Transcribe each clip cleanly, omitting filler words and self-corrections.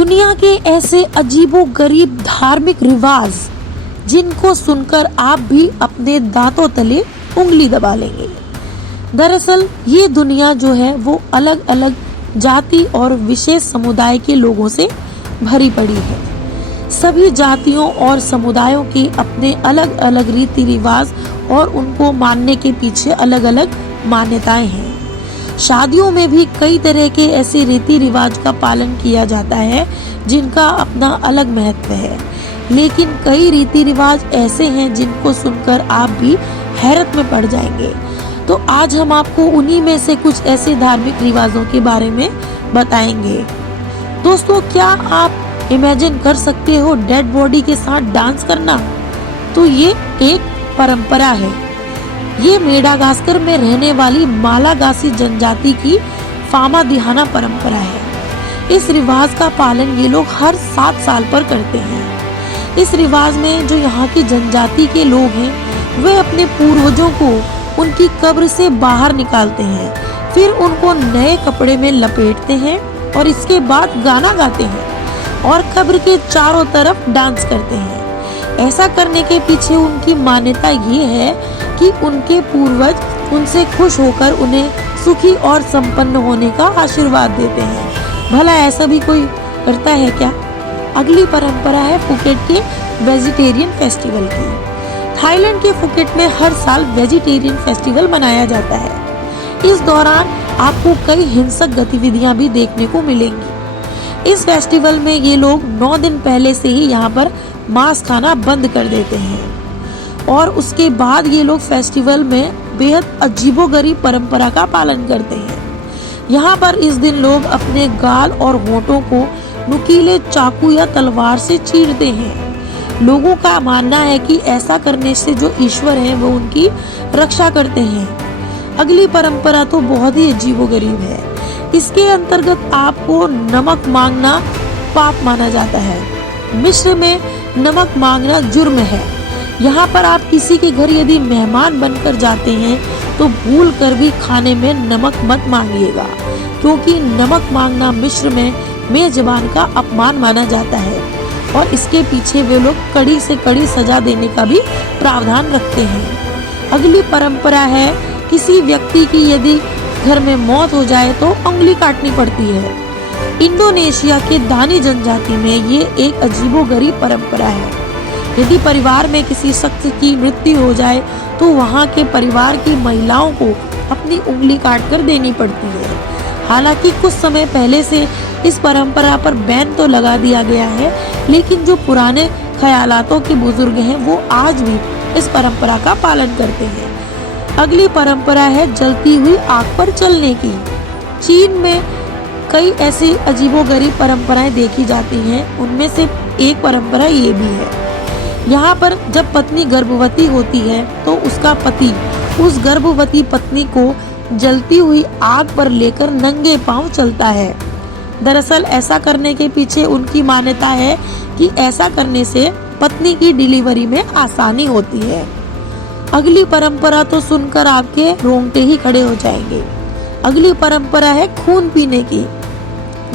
दुनिया के ऐसे अजीबोगरीब धार्मिक रिवाज जिनको सुनकर आप भी अपने दांतों तले उंगली दबा लेंगे। दरअसल ये दुनिया जो है वो अलग अलग जाति और विशेष समुदाय के लोगों से भरी पड़ी है। सभी जातियों और समुदायों के अपने अलग अलग रीति रिवाज और उनको मानने के पीछे अलग अलग मान्यताएं हैं। शादियों में भी कई तरह के ऐसे रीति रिवाज का पालन किया जाता है जिनका अपना अलग महत्व है, लेकिन कई रीति रिवाज ऐसे हैं जिनको सुनकर आप भी हैरत में पड़ जाएंगे। तो आज हम आपको उन्हीं में से कुछ ऐसे धार्मिक रिवाजों के बारे में बताएंगे। दोस्तों, क्या आप इमेजिन कर सकते हो डेड बॉडी के साथ डांस करना? तो ये एक परंपरा है। ये मेडागास्कर में रहने वाली मालागासी जनजाति की फामादिहाना परंपरा है। इस रिवाज का पालन ये लोग हर 7 साल पर करते हैं। इस रिवाज में जो यहाँ की जनजाति के लोग हैं वे अपने पूर्वजों को उनकी कब्र से बाहर निकालते हैं, फिर उनको नए कपड़े में लपेटते हैं और इसके बाद गाना गाते हैं और कब्र के चारों तरफ डांस करते हैं। ऐसा करने के पीछे उनकी मान्यता ये है कि उनके पूर्वज उनसे खुश होकर उन्हें सुखी और संपन्न होने का आशीर्वाद देते हैं। भला ऐसा भी कोई करता है क्या? अगली परंपरा है फुकेट के वेजिटेरियन फेस्टिवल की। थाईलैंड के फुकेट में हर साल वेजिटेरियन फेस्टिवल मनाया जाता है। इस दौरान आपको कई हिंसक गतिविधियां भी देखने को मिलेंगी। इस फेस्टिवल में ये लोग 9 दिन पहले से ही यहाँ पर मांस खाना बंद कर देते हैं और उसके बाद ये लोग फेस्टिवल में बेहद अजीबोगरीब परंपरा का पालन करते हैं। यहाँ पर इस दिन लोग अपने गाल और होठों को नुकीले चाकू या तलवार से चीरते हैं। लोगों का मानना है कि ऐसा करने से जो ईश्वर हैं वो उनकी रक्षा करते हैं। अगली परंपरा तो बहुत ही अजीबोगरीब है। इसके अंतर्गत आपको नमक मांगना पाप माना जाता है। मिस्र में नमक मांगना जुर्म है। यहाँ पर आप किसी के घर यदि मेहमान बनकर जाते हैं तो भूल कर भी खाने में नमक मत मांगिएगा, क्योंकि नमक मांगना मिस्र में मेजबान का अपमान माना जाता है और इसके पीछे वे लोग कड़ी से कड़ी सजा देने का भी प्रावधान रखते हैं। अगली परंपरा है किसी व्यक्ति की यदि घर में मौत हो जाए तो उंगली काटनी पड़ती है। इंडोनेशिया के दानी जनजाति में ये एक अजीबोगरीब परंपरा है। यदि परिवार में किसी शख्स की मृत्यु हो जाए तो वहाँ के परिवार की महिलाओं को अपनी उंगली काटकर देनी पड़ती है। हालांकि कुछ समय पहले से इस परंपरा पर बैन तो लगा दिया गया है, लेकिन जो पुराने ख्यालातों के बुजुर्ग हैं वो आज भी इस परंपरा का पालन करते हैं। अगली परंपरा है जलती हुई आग पर चलने की। चीन में कई ऐसी अजीबोगरीब परंपराएं देखी जाती हैं, उनमें से एक परंपरा ये भी है। यहाँ पर जब पत्नी गर्भवती होती है तो उसका पति उस गर्भवती पत्नी को जलती हुई आग पर लेकर नंगे पांव चलता है। दरअसल ऐसा करने के पीछे उनकी मान्यता है कि ऐसा करने से पत्नी की डिलीवरी में आसानी होती है। अगली परंपरा तो सुनकर आपके रोंगटे ही खड़े हो जाएंगे। अगली परंपरा है खून पीने की।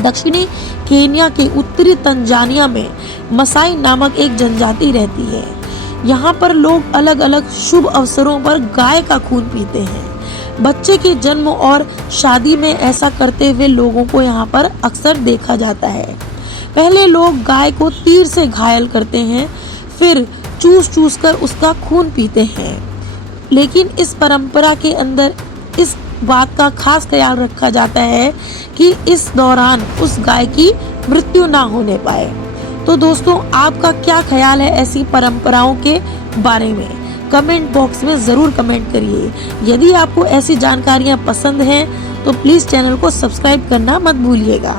दक्षिणी केन्या के उत्तरी तंजानिया में मसाई नामक एक जनजाति रहती है। यहाँ पर लोग अलग अलग शुभ अवसरों पर गाय का खून पीते हैं। बच्चे के जन्म और शादी में ऐसा करते हुए लोगों को यहाँ पर अक्सर देखा जाता है। पहले लोग गाय को तीर से घायल करते हैं, फिर चूस चूस कर उसका खून पीते हैं। लेकिन इस परंपरा के अंदर इस बात का खास ख्याल रखा जाता है कि इस दौरान उस गाय की मृत्यु ना होने पाए। तो दोस्तों, आपका क्या ख्याल है ऐसी परंपराओं के बारे में? कमेंट बॉक्स में ज़रूर कमेंट करिए। यदि आपको ऐसी जानकारियाँ पसंद हैं तो प्लीज़ चैनल को सब्सक्राइब करना मत भूलिएगा।